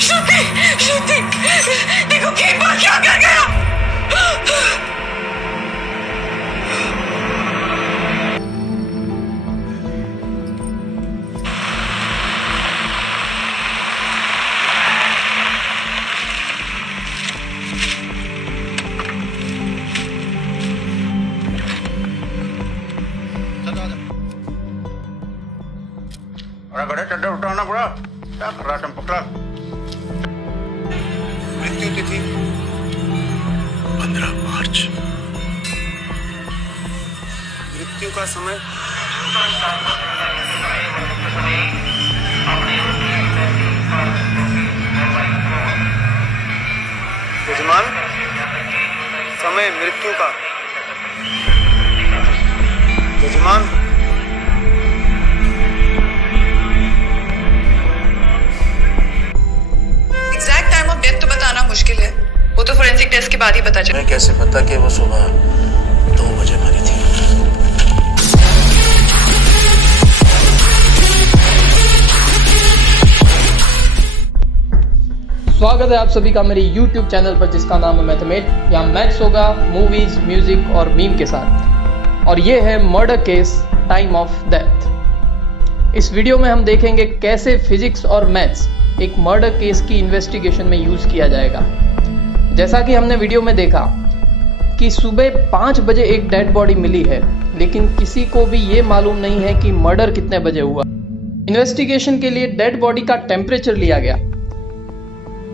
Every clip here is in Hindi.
श्रुति, श्रुति, देखो कीपर क्या कर गया। बड़े चड्डे उठाना पड़ा, क्या कर रहा तुम? पकड़ा। मृत्यु तिथि 15 मार्च। मृत्यु का समय यजमान, समय मृत्यु का। यजमान, तो बताना मुश्किल है, वो तो फोरेंसिक टेस्ट के बाद ही पता चला। मैं कैसे पता कि वो सुबह 2 बजे मरी थी? स्वागत है आप सभी का मेरे YouTube चैनल पर जिसका नाम है मैथमेट। यहाँ मैथ्स होगा मूवीज, म्यूजिक और मीम के साथ। और ये है murder case time of death. इस वीडियो में हम देखेंगे कैसे फिजिक्स और मैथ्स एक मर्डर केस की इन्वेस्टिगेशन में यूज किया जाएगा। जैसा कि हमने वीडियो में देखा कि सुबह 5 बजे एक डेड बॉडी मिली है, लेकिन किसी को भी ये मालूम नहीं है कि मर्डर कितने बजे हुआ। इन्वेस्टिगेशन के लिए डेड बॉडी का टेम्परेचर लिया गया।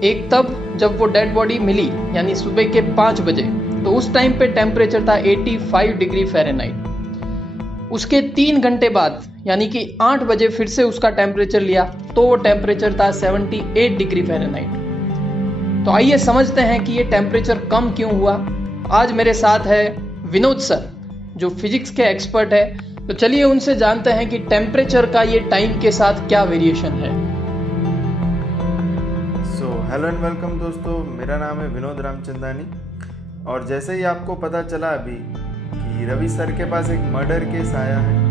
एक तब जब वो डेड बॉडी मिली यानी सुबह के 5 बजे, तो उस टाइम पे टेम्परेचर था 85 डिग्री फ़ारेनहाइट। उसके 3 घंटे बाद यानी कि 8 बजे फिर से उसका टेम्परेचर लिया तो वो टेम्परेचर था 78 डिग्री फ़ारेनहाइट। तो आइए समझते हैं कि ये टेम्परेचर कम क्यों हुआ। आज मेरे साथ है विनोद सर जो फिजिक्स के एक्सपर्ट है। तो चलिए उनसे जानते हैं कि टेम्परेचर का ये टाइम के साथ क्या वेरिएशन है। हेलो एंड वेलकम दोस्तों, मेरा नाम है विनोद रामचंदानी। और जैसे ही आपको पता चला अभी कि रवि सर के पास एक मर्डर केस आया है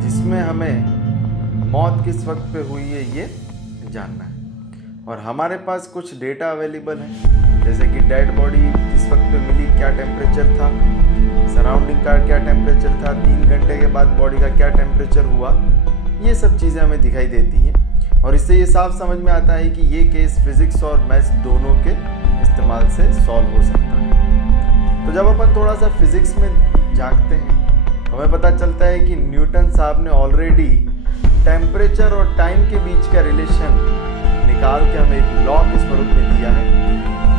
जिसमें हमें मौत किस वक्त पे हुई है ये जानना है। और हमारे पास कुछ डेटा अवेलेबल है, जैसे कि डेड बॉडी जिस वक्त पे मिली क्या टेम्परेचर था, सराउंडिंग का क्या टेम्परेचर था, 3 घंटे के बाद बॉडी का क्या टेम्परेचर हुआ, ये सब चीज़ें हमें दिखाई देती हैं। और इससे ये साफ समझ में आता है कि ये केस फिजिक्स और मैथ्स दोनों के इस्तेमाल से सॉल्व हो सकता है। तो जब अपन थोड़ा सा फिजिक्स में झांकते हैं तो हमें पता चलता है कि न्यूटन साहब ने ऑलरेडी टेम्परेचर और टाइम के बीच का रिलेशन निकाल के हमें एक लॉ के स्वरूप में दिया है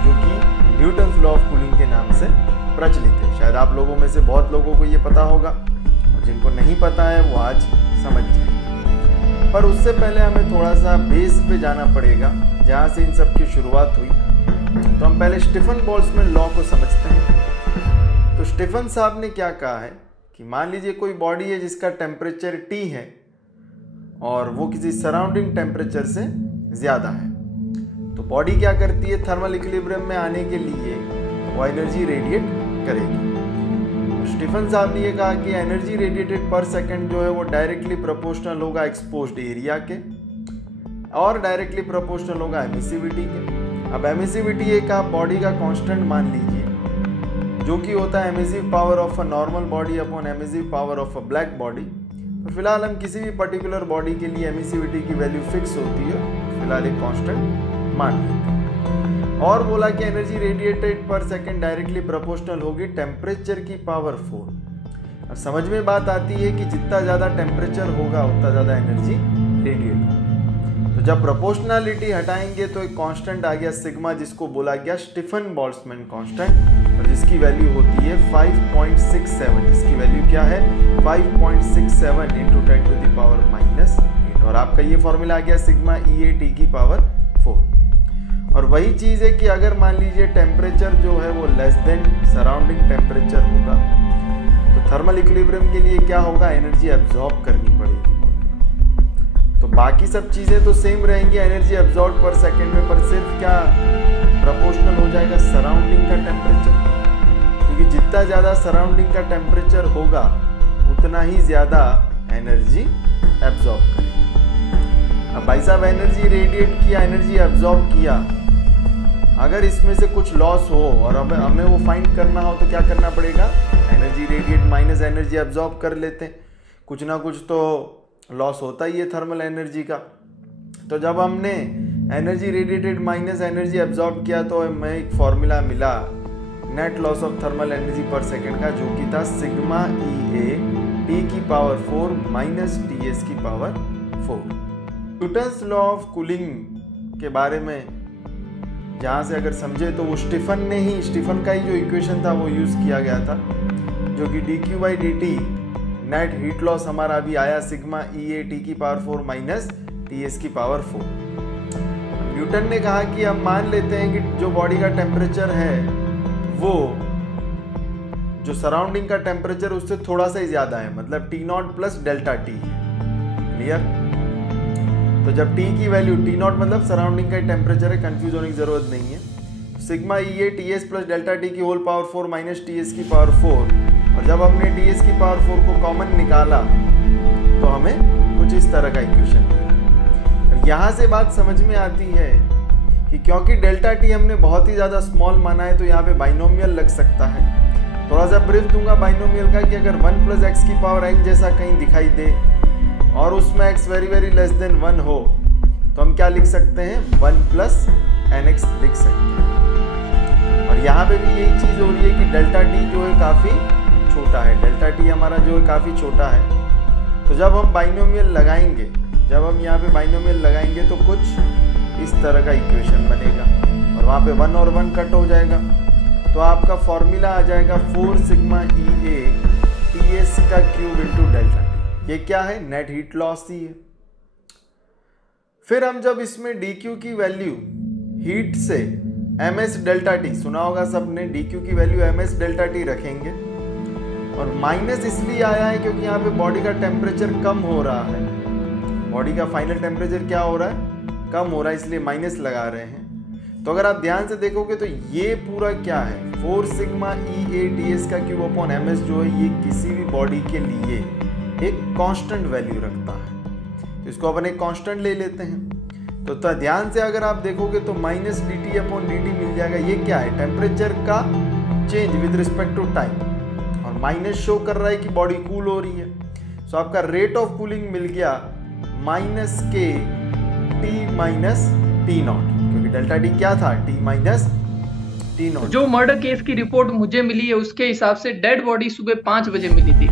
जो कि न्यूटन्स लॉ ऑफ कूलिंग के नाम से प्रचलित है। शायद आप लोगों में से बहुत लोगों को ये पता होगा और जिनको नहीं पता है वो आज समझ जाए। पर उससे पहले हमें थोड़ा सा बेस पे जाना पड़ेगा जहाँ से इन सब की शुरुआत हुई। तो हम पहले स्टीफन बोल्ट्जमैन लॉ को समझते हैं। तो स्टीफन साहब ने क्या कहा है कि मान लीजिए कोई बॉडी है जिसका टेम्परेचर T है और वो किसी सराउंडिंग टेम्परेचर से ज़्यादा है, तो बॉडी क्या करती है, थर्मल इक्विलिब्रियम में आने के लिए वो एनर्जी रेडिएट करेगी। स्टीफन साहब ने ये कहा कि एनर्जी रेडिएटेड पर सेकंड जो है वो डायरेक्टली प्रोपोर्शनल होगा एक्सपोज्ड एरिया के और डायरेक्टली प्रोपोर्शनल होगा एमिसिविटी के। अब एमिसिविटी एक आप बॉडी का कांस्टेंट मान लीजिए जो कि होता है emissive power of a normal body upon emissive power of a black body. तो फिलहाल हम किसी भी पर्टिकुलर बॉडी के लिए एमिसिविटी की वैल्यू फिक्स होती है, फिलहाल एक कांस्टेंट मान लेते हैं। और बोला कि एनर्जी रेडिएटेड पर सेकंड डायरेक्टली प्रोपोर्शनल होगी टेम्परेचर की पावर 4। अब समझ में बात आती है कि जितना ज़्यादा टेम्परेचर होगा उतना ज़्यादा एनर्जी रेडिएट होगी। तो जब प्रोपोर्शनलिटी हटाएंगे तो एक कांस्टेंट आ गया सिग्मा, जिसको बोला गया स्टीफन बोल्ट्जमैन कांस्टेंट, और जिसकी वैल्यू होती है 5.67। जिसकी वैल्यू क्या है 5.67 × 10⁻⁸। और आपका ये फॉर्मूला आ गया सिग्मा EA T की पावर 4। और वही चीज़ है कि अगर मान लीजिए टेम्परेचर जो है वो लेस देन सराउंडिंग टेम्परेचर होगा तो थर्मल इक्विलिब्रियम के लिए क्या होगा, एनर्जी एब्जॉर्ब करनी पड़ेगी बॉडी को। तो बाकी सब चीज़ें तो सेम रहेंगी एनर्जी एब्जॉर्ब पर सेकंड में, पर सिर्फ क्या प्रोपोर्शनल हो जाएगा सराउंडिंग का टेम्परेचर, क्योंकि जितना ज़्यादा सराउंडिंग का टेम्परेचर होगा उतना ही ज़्यादा एनर्जी एब्जॉर्ब करेगा। अब भाई साहब एनर्जी रेडिएट किया, एनर्जी एब्जॉर्ब किया, अगर इसमें से कुछ लॉस हो और हमें वो फाइंड करना हो तो क्या करना पड़ेगा, energy radiate minus energy absorb कर लेते हैं, कुछ ना कुछ तो लॉस होता ही है थर्मल एनर्जी का। तो जब हमने energy radiated minus energy absorb किया तो हमें एक फॉर्मूला मिला net loss of thermal energy पर सेकेंड का, जो कि था सिग्मा EA T की पावर 4 माइनस TS की power 4। Newton's law of cooling के बारे में जहाँ से अगर समझे तो वो स्टीफन का ही जो इक्वेशन था वो यूज़ किया गया था, जो कि dQ/dt नेट हीट लॉस हमारा अभी आया सिग्मा EA T की पावर 4 माइनस TS की पावर 4। न्यूटन ने कहा कि हम मान लेते हैं कि जो बॉडी का टेम्परेचर है वो जो सराउंडिंग का टेम्परेचर उससे थोड़ा सा ही ज्यादा है, मतलब T0 प्लस डेल्टा T है। क्लियर? तो जब T की वैल्यू T0 मतलब सराउंडिंग का टेम्परेचर है, कंफ्यूज होने की जरूरत नहीं है। Sigma EA TS plus delta T की होल पावर 4 माइनस TS की पावर 4, और जब हमने TS की पावर 4 को कॉमन निकाला तो हमें कुछ इस तरह का इक्वेशन मिला। यहाँ से बात समझ में आती है कि क्योंकि डेल्टा T हमने बहुत ही ज़्यादा स्मॉल माना है तो यहाँ पे बाइनोमियल लग सकता है। थोड़ा सा ब्रीफ दूंगा बाइनोमियल का कि अगर 1 प्लस एक्स की पावर n जैसा कहीं दिखाई दे और उसमें x वेरी लेस देन 1 हो तो हम क्या लिख सकते हैं, 1 प्लस nx लिख सकते हैं। और यहाँ पे भी यही चीज़ हो रही है कि डेल्टा T जो है काफ़ी छोटा है, डेल्टा T हमारा जो है काफ़ी छोटा है। तो जब हम बाइनोमियल लगाएंगे, जब हम यहाँ पे बाइनोमियल लगाएंगे तो कुछ इस तरह का इक्वेशन बनेगा और वहाँ पे 1 और 1 कट हो जाएगा, तो आपका फॉर्मूला आ जाएगा 4 सिग्मा EA TS का क्यूब इंटू डेल्टा T। ये क्या है, नेट हीट लॉस ही है। फिर हम जब इसमें dQ की वैल्यू हीट से ms डेल्टा T, सुना होगा सबने, dQ की वैल्यू ms डेल्टा T रखेंगे, और माइनस इसलिए आया है क्योंकि यहाँ पे बॉडी का टेम्परेचर कम हो रहा है, बॉडी का फाइनल टेम्परेचर क्या हो रहा है, कम हो रहा है, इसलिए माइनस लगा रहे हैं। तो अगर आप ध्यान से देखोगे तो ये पूरा क्या है, 4 सिग्मा EA TS का क्यूब अपॉन ms जो है ये किसी भी बॉडी के लिए एक कांस्टेंट वैल्यू रखता है, तो इसको अपन एक कांस्टेंट ले लेते हैं। तो ध्यान से अगर आप देखोगे तो माइनस dt अपॉन dt मिल जाएगा। ये क्या है, टेम्परेचर का change with respect to time, और माइनस शो कर रहा है कि बॉडी कूल हो रही है। सो आपका रेट ऑफ कूलिंग मिल गया माइनस के T माइनस T0, क्योंकि डेल्टा T क्या था, T माइनस T0। जो मर्डर केस की रिपोर्ट मुझे मिली है उसके हिसाब से डेड बॉडी सुबह 5 बजे मिली थी,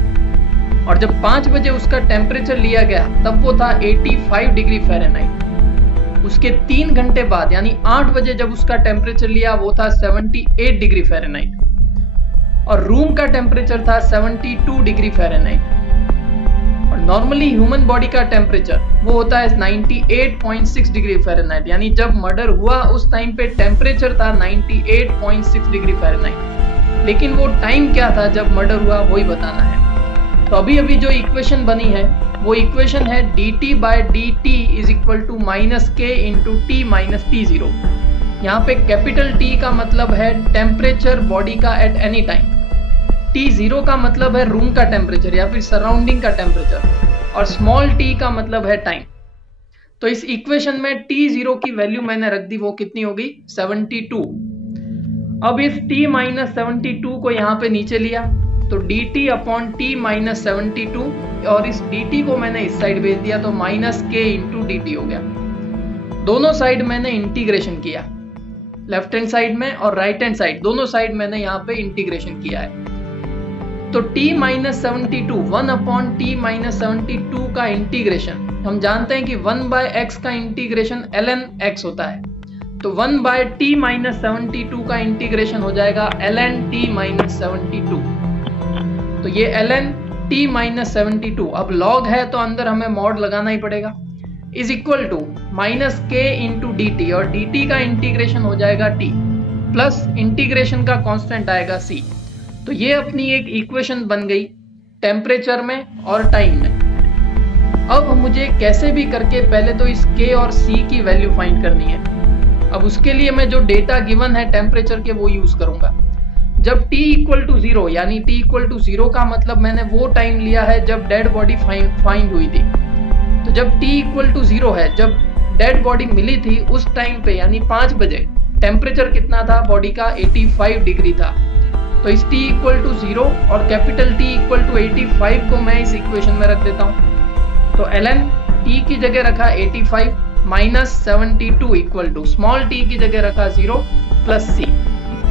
और जब 5 बजे उसका टेम्परेचर लिया गया तब वो था 85 डिग्री फ़ारेनहाइट। उसके 3 घंटे बाद यानी 8 बजे जब उसका टेम्परेचर लिया वो था 78 डिग्री फ़ारेनहाइट, और रूम का टेम्परेचर था 72 डिग्री फ़ारेनहाइट। और नॉर्मली ह्यूमन बॉडी का टेम्परेचर वो होता है 98.6 डिग्री फ़ारेनहाइट, यानी जब मर्डर हुआ उस टाइम पे टेम्परेचर था 98.6 डिग्री फ़ारेनहाइट, लेकिन वो टाइम क्या था जब मर्डर हुआ वही बताना है। तो अभी जो इक्वेशन बनी है वो इक्वेशन है dt/dt is equal to minus k into t minus T0। यहाँ पे कैपिटल T का मतलब है टेम्परेचर बॉडी का एट एनी टाइम, T0 का मतलब है रूम का टेम्परेचर या फिर सराउंडिंग का टेम्परेचर, और स्मॉल t का मतलब है टाइम। तो इस इक्वेशन में T0 की वैल्यू मैंने रख दी, वो कितनी हो गई, 72। अब इस t माइनस 72 को यहाँ पे नीचे लिया तो dt अपॉन t माइनस 72, और इस dt को मैंने इस साइड भेज दिया तो माइनस k इंटू dt हो गया। दोनों साइड मैंने इंटीग्रेशन किया, लेफ्ट हैंड साइड में और राइट हैंड साइड दोनों साइड मैंने यहाँ पे इंटीग्रेशन किया है। तो t minus 72, 1 upon t minus 72 का इंटीग्रेशन, हम जानते हैं कि 1 बाय x का इंटीग्रेशन ln x होता है, तो 1 बाय t माइनस 72 का इंटीग्रेशन हो जाएगा ln t माइनस 72। तो ये ln t माइनस 72, अब लॉग है तो अंदर हमें मॉड लगाना ही पड़ेगा, is equal to minus k into dt, और dt का इंटीग्रेशन हो जाएगा t प्लस इंटीग्रेशन का कांस्टेंट आएगा c। तो ये अपनी एक इक्वेशन बन गई टेम्परेचर में और टाइम में। अब मुझे कैसे भी करके पहले तो इस k और c की वैल्यू फाइंड करनी है। अब उसके लिए मैं जो डेटा गिवन है टेम्परेचर के वो यूज करूंगा। जब t इक्वल टू 0 यानी t इक्वल टू 0 का मतलब मैंने वो टाइम लिया है जब डेड बॉडी फाइंड हुई थी। तो तो जब t इक्वल टू 0 है, जब डेड बॉडी मिली थी उस टाइम पे यानी 5 बजे टेम्परेचर कितना था बॉडी का? 85 डिग्री था। तो इस t इक्वल टू 0 और कैपिटल T इक्वल टू 85 को मैं इस इक्वेशन में रख देता हूँ। तो ln t की जगह रखा 85 minus 72 equal to small t की जगह रखा 0 प्लस c।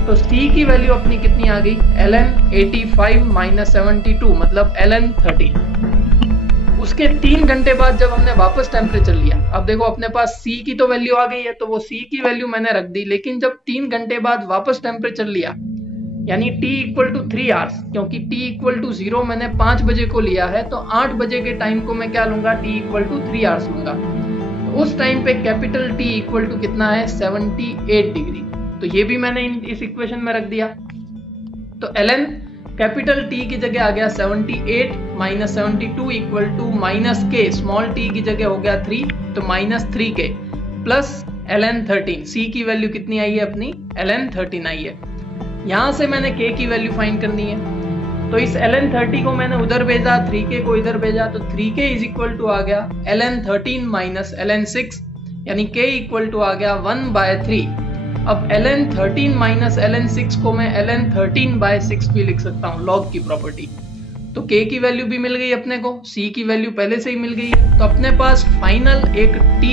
तो c की वैल्यू अपनी कितनी आ गई? ln 85 माइनस 72 मतलब ln 13। उसके 3 घंटे बाद जब हमने वापस टेम्परेचर लिया, अब देखो अपने पास c की तो वैल्यू आ गई है, तो वो c की वैल्यू मैंने रख दी। लेकिन जब 3 घंटे बाद वापस टेम्परेचर लिया यानी t इक्वल टू 3 आवर्स, क्योंकि t इक्वल टू 0 मैंने 5 बजे को लिया है, तो 8 बजे के टाइम को मैं क्या लूंगा? t इक्वल टू 3 आवर्स लूंगा। तो उस टाइम पे कैपिटल T इक्वल टू कितना है? 78 डिग्री। तो ये भी मैंने इस इक्वेशन में रख दिया। तो ln कैपिटल T की जगह आ गया 78 minus 72 equal to minus k, small t की जगह हो गया 3, तो minus 3k plus ln 13। c की वैल्यू कितनी आई है अपनी? ln 13 आई है। यहाँ से मैंने k की वैल्यू फाइंड करनी है, तो इस ln 30 को मैंने उधर भेजा, 3k को इधर भेजा, तो 3k इज इक्वल टू आ गया ln 13 माइनस ln 6 यानी k इक्वल टू आ गया 1/3। अब ln 13 माइनस ln 6 को मैं ln 13/6 भी लिख सकता हूँ, लॉग की प्रॉपर्टी। तो k की वैल्यू भी मिल गई अपने को, c की वैल्यू पहले से ही मिल गई है। तो अपने पास फाइनल एक t,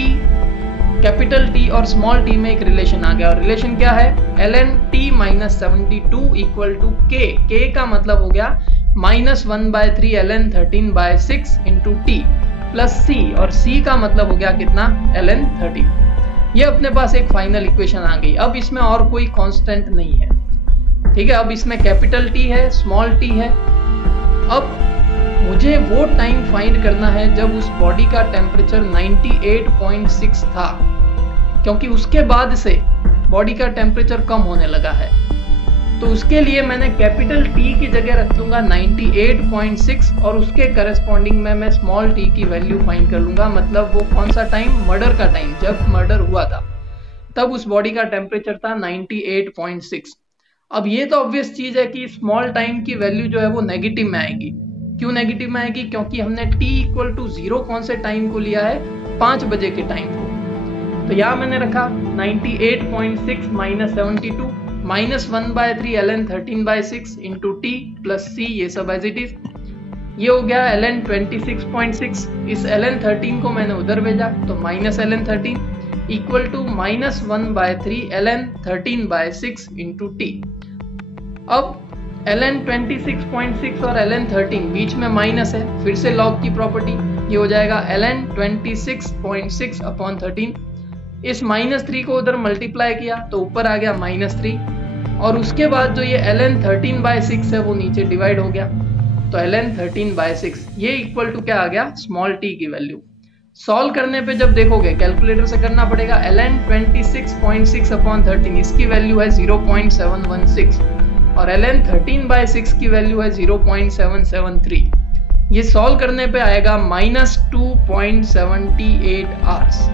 कैपिटल T और स्मॉल t में एक रिलेशन आ गया। और रिलेशन क्या है? ln t minus 72 equal to k का मतलब हो गया -1/3 ln 13/6 into t plus c, और c का मतलब हो गया कितना? ln 13। ये अपने पास एक फाइनल इक्वेशन आ गई। अब इसमें और कोई कांस्टेंट नहीं है, ठीक है। अब इसमें कैपिटल T है, स्मॉल t है। अब मुझे वो टाइम फाइंड करना है जब उस बॉडी का टेम्परेचर 98.6 था, क्योंकि उसके बाद से बॉडी का टेम्परेचर कम होने लगा है। तो उसके लिए मैंने कैपिटल T की जगह रख लूंगा 98.6 और उसके करस्पॉन्डिंग में मैं स्मॉल t की वैल्यू फाइंड कर लूंगा। मतलब वो कौन सा टाइम? मर्डर का टाइम, जब मर्डर हुआ था तब उस बॉडी का टेम्परेचर था 98.6। अब ये तो ऑब्वियस चीज है कि स्मॉल टाइम की वैल्यू जो है वो नेगेटिव में आएगी। क्यों नेगेटिव में आएगी? क्योंकि हमने t इक्वल टू 0 कौन से टाइम को लिया है? 5 बजे के टाइम को। तो यहाँ मैंने रखा 98.6 minus 72 minus 1/3 ln 13/6 into t plus c, ये सब एज इट इज। ये हो गया ln 26.6। इस ln 13 को मैंने उधर भेजा, तो minus ln 13 equal to minus 1/3 ln 13/6 into t। अब ln 26.6 और ln 13 बीच में माइनस है, फिर से लॉग की प्रॉपर्टी, ये हो जाएगा ln 26.6 अपॉन 13। इस -3 को उधर मल्टीप्लाई किया तो ऊपर आ गया -3, और उसके बाद जो ये ln 13/6 है वो नीचे डिवाइड हो गया, तो ln 13/6 ये इक्वल टू क्या आ गया? स्मॉल t की वैल्यू। सॉल्व करने पे जब देखोगे, कैलकुलेटर से करना पड़ेगा, ln 26.6 अपॉन 13 इसकी वैल्यू है 0.716 और ln 13/6 की वैल्यू है 0.773। ये सॉल्व करने पे आएगा -2.78 आवर्स,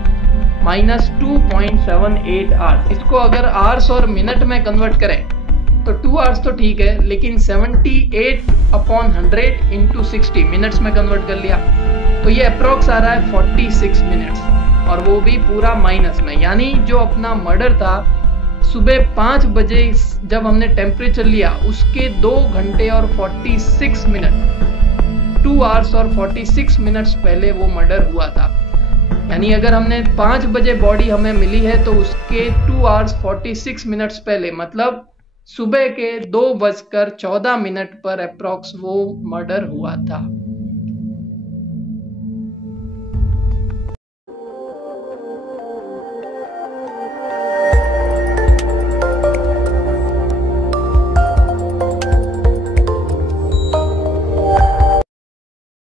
-2.78 आवर्स। इसको अगर आवर्स और मिनट में कन्वर्ट करें तो 2 आवर्स तो ठीक है, लेकिन 78/100 इंटू 60 मिनट्स में कन्वर्ट कर लिया तो ये अप्रोक्स आ रहा है 46 मिनट्स, और वो भी पूरा माइनस में। यानी जो अपना मर्डर था सुबह 5 बजे जब हमने टेम्परेचर लिया उसके 2 घंटे और 46 मिनट, 2 आवर्स और 46 मिनट्स पहले वो मर्डर हुआ था। यानी अगर हमने 5 बजे बॉडी हमें मिली है तो उसके 2 आवर्स 46 मिनट्स पहले, मतलब सुबह के 2:14 पर अप्रॉक्स वो मर्डर हुआ था।